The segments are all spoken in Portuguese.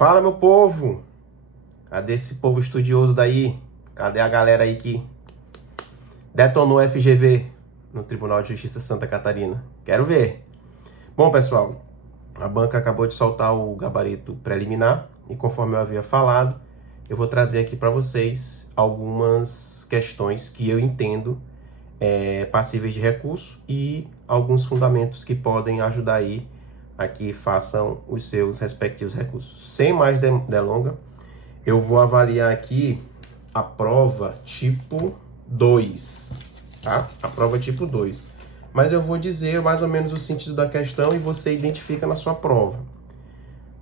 Fala, meu povo! Cadê esse povo estudioso daí? Cadê a galera aí que detonou o FGV no Tribunal de Justiça Santa Catarina? Quero ver. Bom, pessoal, a banca acabou de soltar o gabarito preliminar e conforme eu havia falado, eu vou trazer aqui para vocês algumas questões que eu entendo passíveis de recurso e alguns fundamentos que podem ajudar aí a que façam os seus respectivos recursos. Sem mais delongas, eu vou avaliar aqui a prova tipo 2, tá? A prova tipo 2. Mas eu vou dizer mais ou menos o sentido da questão e você identifica na sua prova.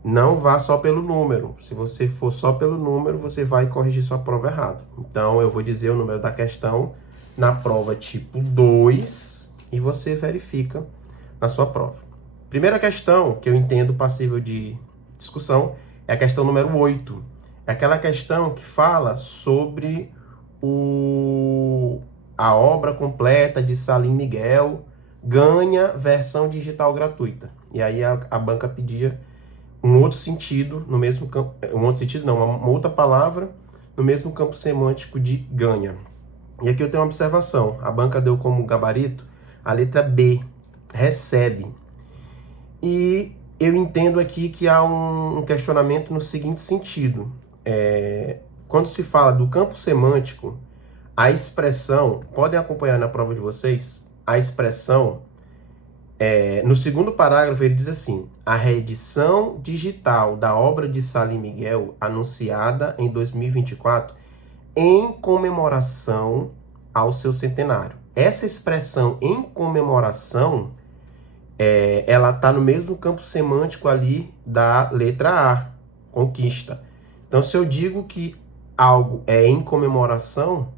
Não vá só pelo número. Se você for só pelo número, você vai corrigir sua prova errado. Então, eu vou dizer o número da questão na prova tipo 2 e você verifica na sua prova. Primeira questão que eu entendo passível de discussão é a questão número 8. É aquela questão que fala sobre a obra completa de Salim Miguel ganha versão digital gratuita. E aí a banca pedia um outro sentido no mesmo campo, um outro sentido não, uma outra palavra no mesmo campo semântico de ganha. E aqui eu tenho uma observação. A banca deu como gabarito a letra B, recebe. E eu entendo aqui que há um questionamento no seguinte sentido. Quando se fala do campo semântico, a expressão, podem acompanhar na prova de vocês, a expressão, no segundo parágrafo ele diz assim: a reedição digital da obra de Salim Miguel, anunciada em 2024, em comemoração ao seu centenário. Essa expressão em comemoração, ela está no mesmo campo semântico ali da letra A, conquista. Então, se eu digo que algo é em comemoração,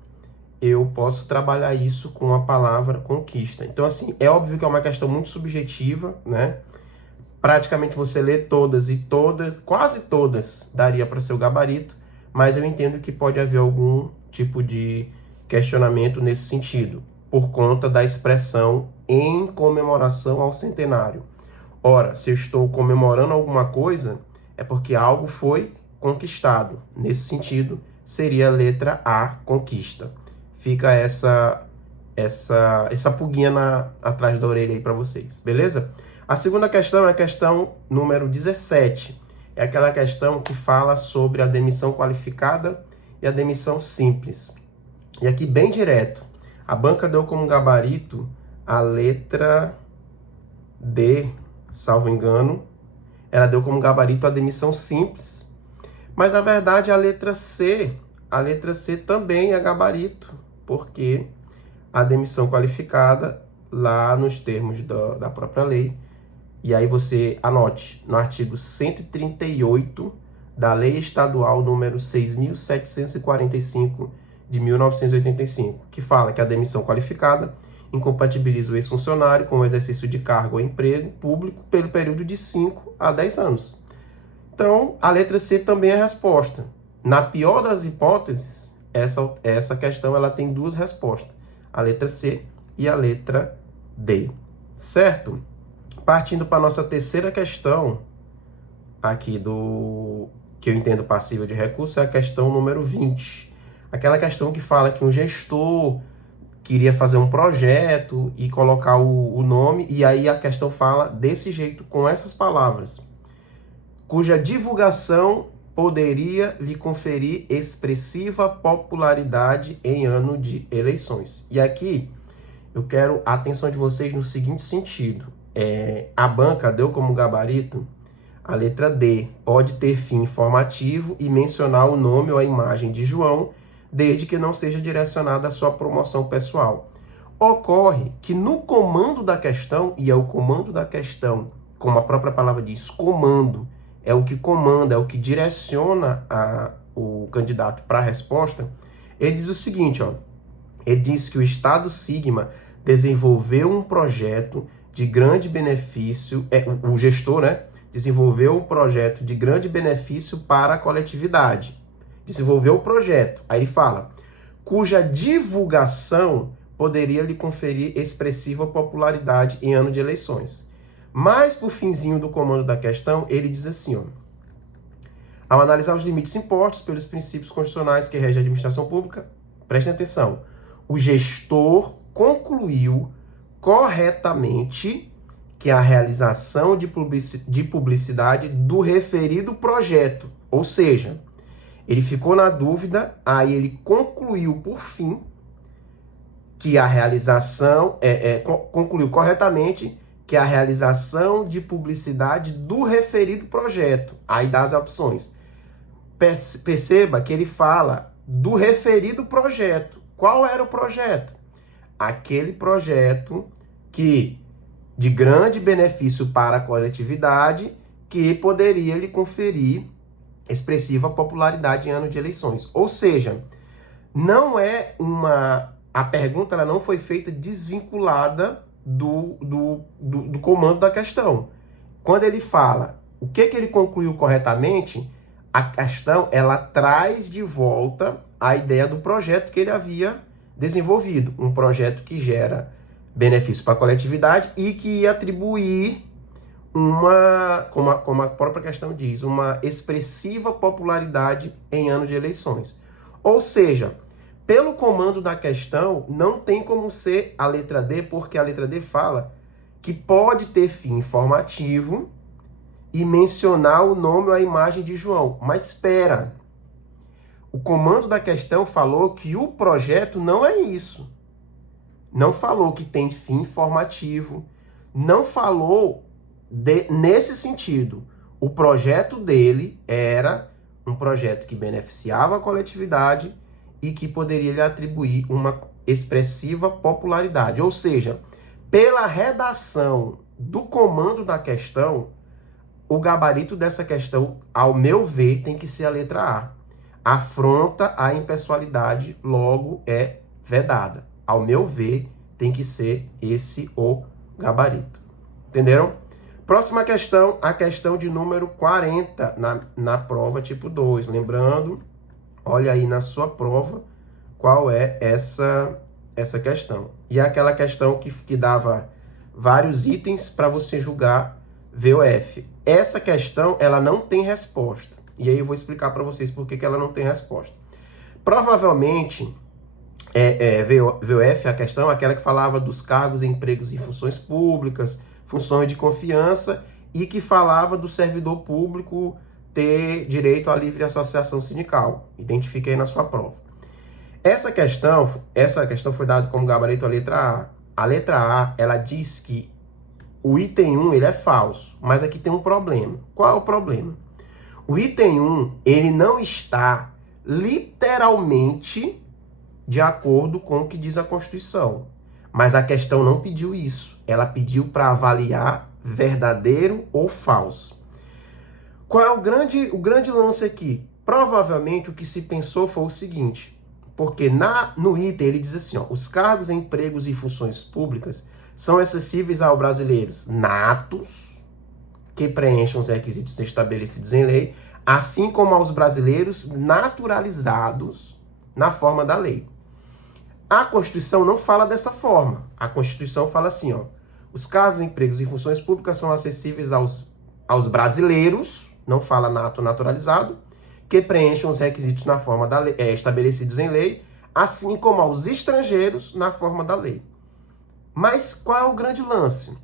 eu posso trabalhar isso com a palavra conquista. Então, assim, é óbvio que é uma questão muito subjetiva, né? Praticamente você lê todas e todas, quase todas, daria para ser o gabarito, mas eu entendo que pode haver algum tipo de questionamento nesse sentido, por conta da expressão em comemoração ao centenário. Ora, se eu estou comemorando alguma coisa, é porque algo foi conquistado. Nesse sentido, seria a letra A, conquista. Fica essa pulguinha atrás da orelha aí para vocês, beleza? A segunda questão é a questão número 17. É aquela questão que fala sobre a demissão qualificada e a demissão simples. E aqui bem direto, a banca deu como gabarito a letra D, salvo engano. Ela deu como gabarito a demissão simples. Mas, na verdade, a letra C também é gabarito, porque a demissão qualificada, lá nos termos da própria lei, e aí você anote, no artigo 138 da Lei Estadual número 6.745 de 1985, que fala que a demissão qualificada incompatibiliza o ex-funcionário com o exercício de cargo ou emprego público pelo período de 5 a 10 anos. Então, a letra C também é a resposta. Na pior das hipóteses, essa questão ela tem duas respostas, a letra C e a letra D, certo? Partindo para a nossa terceira questão, aqui que eu entendo passível de recurso, é a questão número 20. Aquela questão que fala que um gestor queria fazer um projeto e colocar o nome, e aí a questão fala desse jeito, com essas palavras: cuja divulgação poderia lhe conferir expressiva popularidade em ano de eleições. E aqui eu quero a atenção de vocês no seguinte sentido. A banca deu como gabarito a letra D, pode ter fim informativo e mencionar o nome ou a imagem de João, desde que não seja direcionada à sua promoção pessoal. Ocorre que no comando da questão, e é o comando da questão, como a própria palavra diz, comando, é o que comanda, é o que direciona o candidato para a resposta, ele diz o seguinte, ó, ele diz que o Estado Sigma desenvolveu um projeto de grande benefício, o gestor, né, desenvolveu um projeto de grande benefício para a coletividade. Desenvolveu o projeto. Aí ele fala, cuja divulgação poderia lhe conferir expressiva popularidade em ano de eleições. Mas, por finzinho do comando da questão, ele diz assim, ó, Ao analisar os limites impostos pelos princípios constitucionais que regem a administração pública, prestem atenção, o gestor concluiu corretamente que a realização de publicidade do referido projeto, ou seja, ele ficou na dúvida, aí ele concluiu por fim que a realização, concluiu corretamente que a realização de publicidade do referido projeto, aí dá as opções. Perceba que ele fala do referido projeto. Qual era o projeto? Aquele projeto que de grande benefício para a coletividade, que poderia lhe conferir expressiva popularidade em ano de eleições. Ou seja, não é a pergunta ela não foi feita desvinculada do comando da questão. Quando ele fala o que ele concluiu corretamente, a questão ela traz de volta a ideia do projeto que ele havia desenvolvido. Um projeto que gera benefício para a coletividade e que ia atribuir como a própria questão diz, uma expressiva popularidade em anos de eleições. Ou seja, pelo comando da questão, não tem como ser a letra D, porque a letra D fala que pode ter fim informativo e mencionar o nome ou a imagem de João. Mas espera, o comando da questão falou que o projeto não é isso. Não falou que tem fim informativo, não falou nesse sentido. O projeto dele era um projeto que beneficiava a coletividade e que poderia lhe atribuir uma expressiva popularidade. Ou seja, pela redação do comando da questão, o gabarito dessa questão, ao meu ver, tem que ser a letra A. Afronta a impessoalidade, logo é vedada. Ao meu ver, tem que ser esse o gabarito. Entenderam? Próxima questão, a questão de número 40 na prova tipo 2. Lembrando, olha aí na sua prova qual é essa questão. E é aquela questão que dava vários itens para você julgar VOF. Essa questão, ela não tem resposta. E aí eu vou explicar para vocês por que ela não tem resposta. Provavelmente, VOF, a questão, aquela que falava dos cargos, empregos e funções públicas, funções de confiança, e que falava do servidor público ter direito à livre associação sindical. Identifiquei na sua prova. Essa questão foi dada como gabarito a letra A. A letra A, ela diz que o item 1 ele é falso, mas aqui tem um problema. Qual é o problema? O item 1 ele não está literalmente de acordo com o que diz a Constituição. Mas a questão não pediu isso. Ela pediu para avaliar verdadeiro ou falso. Qual é o grande lance aqui? Provavelmente o que se pensou foi o seguinte, porque no item ele diz assim, ó, os cargos, empregos e funções públicas são acessíveis aos brasileiros natos, que preencham os requisitos estabelecidos em lei, assim como aos brasileiros naturalizados na forma da lei. A Constituição não fala dessa forma. A Constituição fala assim, ó, os cargos, empregos e funções públicas são acessíveis aos brasileiros, não fala nato naturalizado, que preencham os requisitos na forma da lei, estabelecidos em lei, assim como aos estrangeiros na forma da lei. Mas qual é o grande lance?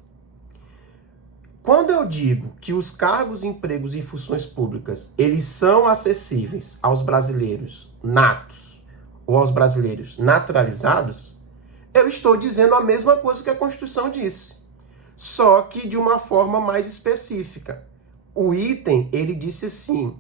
Quando eu digo que os cargos, empregos e funções públicas, eles são acessíveis aos brasileiros natos ou aos brasileiros naturalizados, eu estou dizendo a mesma coisa que a Constituição disse, só que de uma forma mais específica. O item, ele disse assim,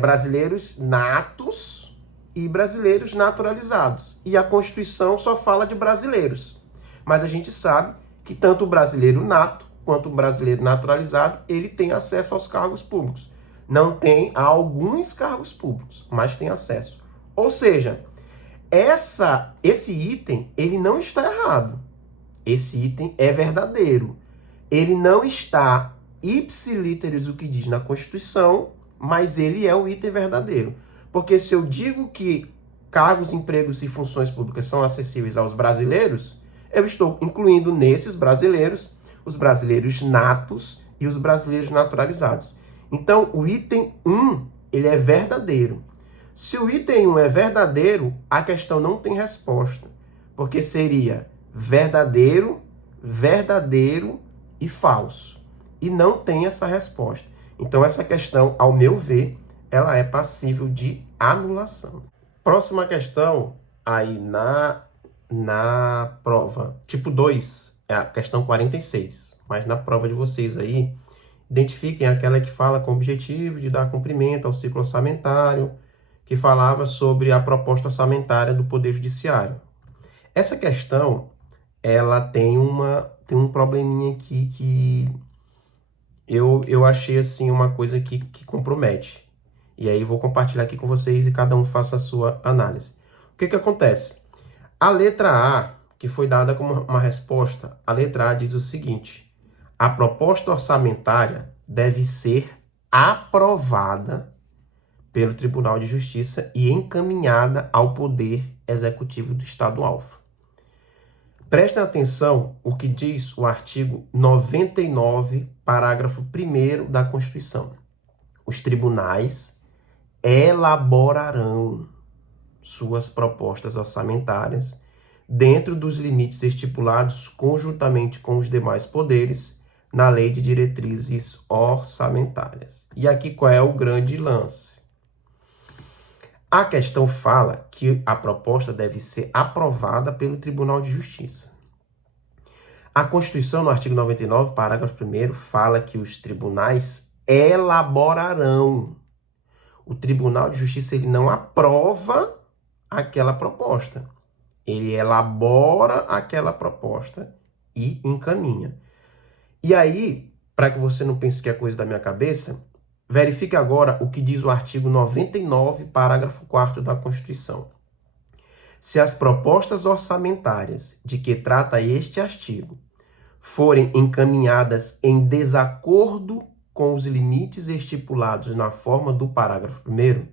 brasileiros natos e brasileiros naturalizados. E a Constituição só fala de brasileiros. Mas a gente sabe que tanto o brasileiro nato quanto o brasileiro naturalizado, ele tem acesso aos cargos públicos. Não tem a alguns cargos públicos, mas tem acesso. Ou seja, esse item, ele não está errado. Esse item é verdadeiro. Ele não está ipsiliteris o que diz na Constituição, mas ele é um item verdadeiro. Porque se eu digo que cargos, empregos e funções públicas são acessíveis aos brasileiros, eu estou incluindo nesses brasileiros os brasileiros natos e os brasileiros naturalizados. Então, o item 1, ele é verdadeiro. Se o item 1 é verdadeiro, a questão não tem resposta, porque seria verdadeiro, verdadeiro e falso. E não tem essa resposta. Então, essa questão, ao meu ver, ela é passível de anulação. Próxima questão, aí na prova, tipo 2, é a questão 46. Mas na prova de vocês aí, identifiquem aquela que fala com o objetivo de dar cumprimento ao ciclo orçamentário, que falava sobre a proposta orçamentária do Poder Judiciário. Essa questão, ela tem um probleminha aqui que eu achei assim uma coisa que compromete. E aí vou compartilhar aqui com vocês e cada um faça a sua análise. O que acontece? A letra A, que foi dada como uma resposta, a letra A diz o seguinte: a proposta orçamentária deve ser aprovada pelo Tribunal de Justiça e encaminhada ao Poder Executivo do Estado-alvo. Prestem atenção o que diz o artigo 99, parágrafo 1º da Constituição. Os tribunais elaborarão suas propostas orçamentárias dentro dos limites estipulados conjuntamente com os demais poderes na Lei de Diretrizes Orçamentárias. E aqui qual é o grande lance? A questão fala que a proposta deve ser aprovada pelo Tribunal de Justiça. A Constituição, no artigo 99, parágrafo 1º, fala que os tribunais elaborarão. O Tribunal de Justiça ele não aprova aquela proposta. Ele elabora aquela proposta e encaminha. E aí, para que você não pense que é coisa da minha cabeça, verifique agora o que diz o artigo 99, parágrafo 4º da Constituição. Se as propostas orçamentárias de que trata este artigo forem encaminhadas em desacordo com os limites estipulados na forma do parágrafo 1º,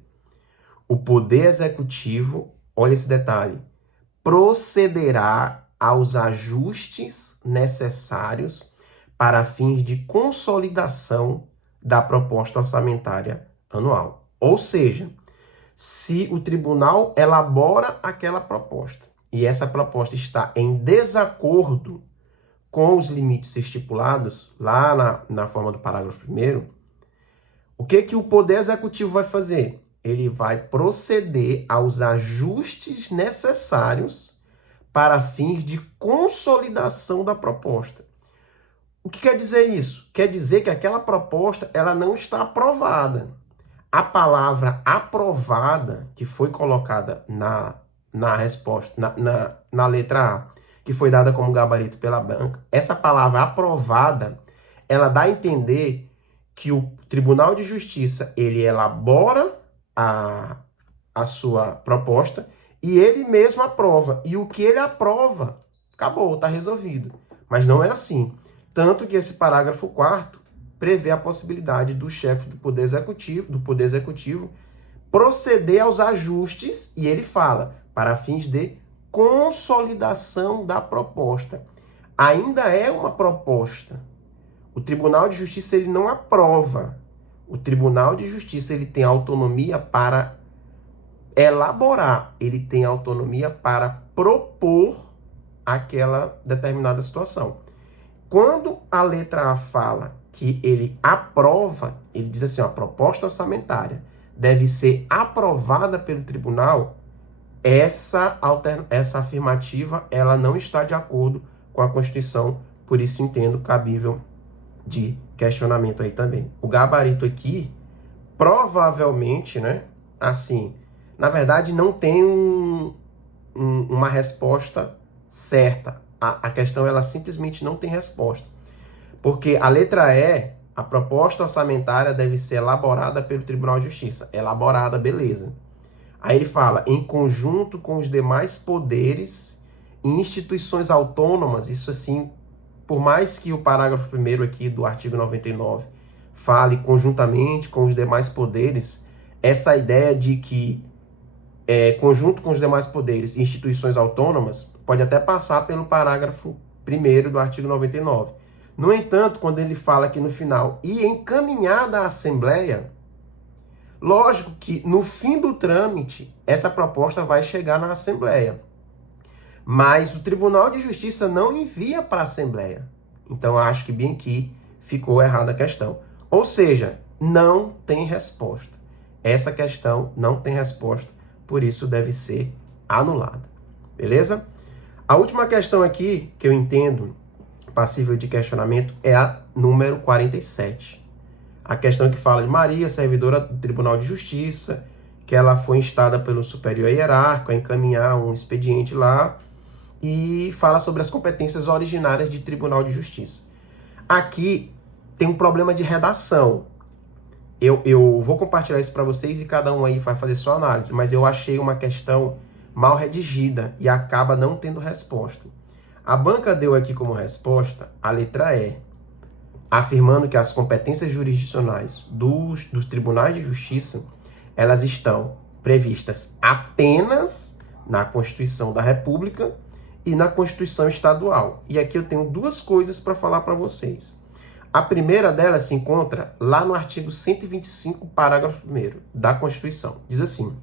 o Poder Executivo, olha esse detalhe, procederá aos ajustes necessários para fins de consolidação da proposta orçamentária anual. Ou seja, se o tribunal elabora aquela proposta e essa proposta está em desacordo com os limites estipulados lá na forma do parágrafo 1º, o que o Poder Executivo vai fazer? Ele vai proceder aos ajustes necessários para fins de consolidação da proposta. O que quer dizer isso? Quer dizer que aquela proposta ela não está aprovada. A palavra aprovada, que foi colocada na resposta, na letra A, que foi dada como gabarito pela banca, essa palavra aprovada, ela dá a entender que o Tribunal de Justiça ele elabora a sua proposta e ele mesmo aprova. E o que ele aprova, acabou, está resolvido. Mas não é assim. Tanto que esse parágrafo 4º prevê a possibilidade do chefe do Poder Executivo, proceder aos ajustes, e ele fala, para fins de consolidação da proposta. Ainda é uma proposta. O Tribunal de Justiça ele não aprova. O Tribunal de Justiça ele tem autonomia para elaborar, ele tem autonomia para propor aquela determinada situação. Quando a letra A fala que ele aprova, ele diz assim, ó, a proposta orçamentária deve ser aprovada pelo tribunal, essa afirmativa ela não está de acordo com a Constituição, por isso entendo cabível de questionamento aí também. O gabarito aqui, provavelmente, né, assim, na verdade não tem uma resposta certa. A questão, ela simplesmente não tem resposta. Porque a letra E, a proposta orçamentária deve ser elaborada pelo Tribunal de Justiça. Elaborada, beleza. Aí ele fala, em conjunto com os demais poderes e instituições autônomas, isso assim, por mais que o parágrafo 1º aqui do artigo 99 fale conjuntamente com os demais poderes, essa ideia de que conjunto com os demais poderes e instituições autônomas pode até passar pelo parágrafo 1º do artigo 99. No entanto, quando ele fala aqui no final, e encaminhada à Assembleia, lógico que no fim do trâmite, essa proposta vai chegar na Assembleia. Mas o Tribunal de Justiça não envia para a Assembleia. Então, acho que bem aqui ficou errada a questão. Ou seja, não tem resposta. Essa questão não tem resposta, por isso deve ser anulada. Beleza? A última questão aqui, que eu entendo passível de questionamento, é a número 47. A questão que fala de Maria, servidora do Tribunal de Justiça, que ela foi instada pelo superior hierárquico a encaminhar um expediente lá, e fala sobre as competências originárias de Tribunal de Justiça. Aqui tem um problema de redação. Eu vou compartilhar isso para vocês e cada um aí vai fazer sua análise, mas eu achei uma questão mal redigida e acaba não tendo resposta. A banca deu aqui como resposta a letra E, afirmando que as competências jurisdicionais dos tribunais de justiça, elas estão previstas apenas na Constituição da República e na Constituição Estadual. E aqui eu tenho duas coisas para falar para vocês. A primeira delas se encontra lá no artigo 125, parágrafo 1º da Constituição. Diz assim: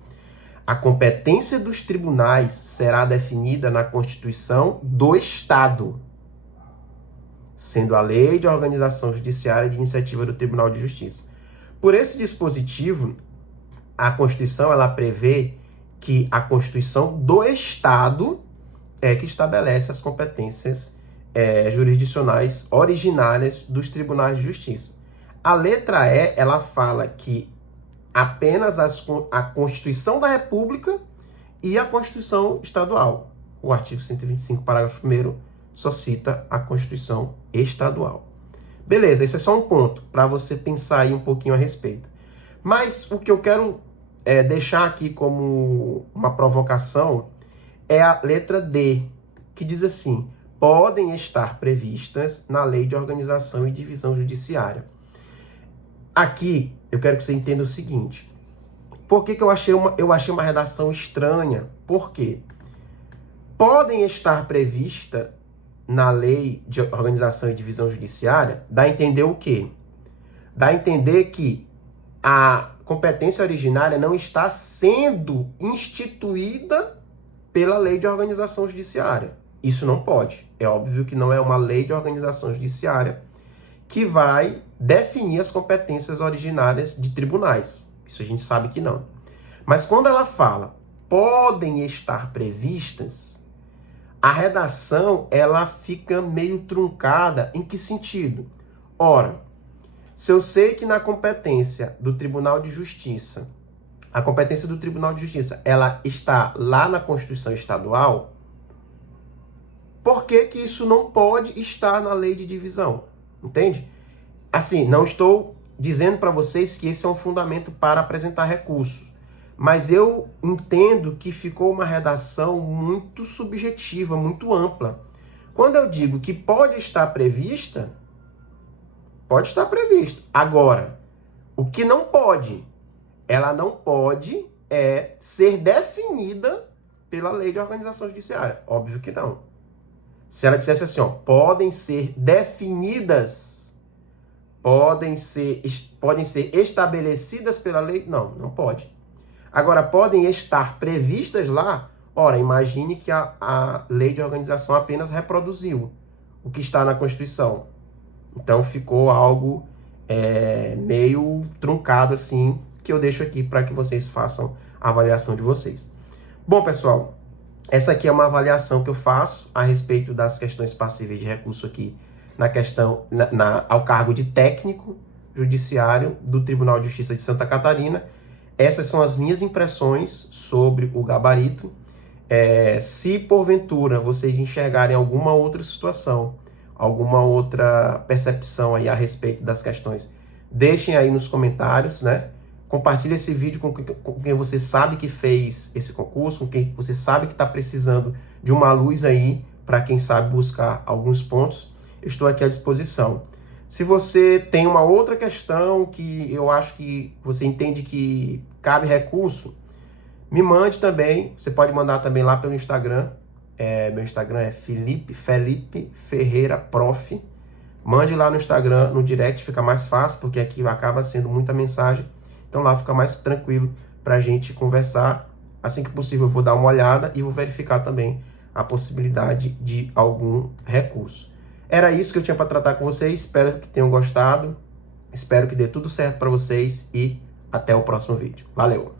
a competência dos tribunais será definida na Constituição do Estado, sendo a Lei de Organização Judiciária de Iniciativa do Tribunal de Justiça. Por esse dispositivo, a Constituição ela prevê que a Constituição do Estado é que estabelece as competências jurisdicionais originárias dos tribunais de justiça. A letra E, ela fala que apenas a Constituição da República e a Constituição Estadual. O artigo 125, parágrafo 1º, só cita a Constituição Estadual. Beleza, esse é só um ponto para você pensar aí um pouquinho a respeito. Mas o que eu quero deixar aqui como uma provocação é a letra D, que diz assim: podem estar previstas na Lei de Organização e Divisão Judiciária. Aqui, eu quero que você entenda o seguinte. Por que eu achei uma redação estranha? Por quê? Podem estar previstas na Lei de Organização e Divisão Judiciária, dá a entender o quê? Dá a entender que a competência originária não está sendo instituída pela Lei de Organização Judiciária. Isso não pode. É óbvio que não é uma Lei de Organização Judiciária que vai definir as competências originárias de tribunais. Isso a gente sabe que não. Mas quando ela fala podem estar previstas, a redação ela fica meio truncada. Em que sentido? Ora, se eu sei que na competência do Tribunal de Justiça, a competência do Tribunal de Justiça, ela está lá na Constituição Estadual, por que que isso não pode estar na lei de divisão? Entende? Assim, não estou dizendo para vocês que esse é um fundamento para apresentar recursos, mas eu entendo que ficou uma redação muito subjetiva, muito ampla. Quando eu digo que pode estar prevista, pode estar previsto. Agora, o que não pode, ela não pode ser definida pela Lei de Organização Judiciária. Óbvio que não. Se ela dissesse assim, ó, podem ser definidas, podem ser estabelecidas pela lei, não pode. Agora, podem estar previstas lá, ora, imagine que a Lei de Organização apenas reproduziu o que está na Constituição. Então, ficou algo meio truncado assim, que eu deixo aqui para que vocês façam a avaliação de vocês. Bom, pessoal, essa aqui é uma avaliação que eu faço a respeito das questões passíveis de recurso aqui na questão, ao cargo de técnico judiciário do Tribunal de Justiça de Santa Catarina. Essas são as minhas impressões sobre o gabarito. Se porventura vocês enxergarem alguma outra situação, alguma outra percepção aí a respeito das questões, deixem aí nos comentários, né? Compartilhe esse vídeo com quem você sabe que fez esse concurso, com quem você sabe que está precisando de uma luz aí, para quem sabe buscar alguns pontos. Eu estou aqui à disposição. Se você tem uma outra questão que eu acho que você entende que cabe recurso, me mande também. Você pode mandar também lá pelo Instagram. Meu Instagram é Felipe Ferreira Prof. Mande lá no Instagram, no direct, fica mais fácil, porque aqui acaba sendo muita mensagem. Então lá fica mais tranquilo para a gente conversar. Assim que possível eu vou dar uma olhada e vou verificar também a possibilidade de algum recurso. Era isso que eu tinha para tratar com vocês. Espero que tenham gostado. Espero que dê tudo certo para vocês e até o próximo vídeo. Valeu!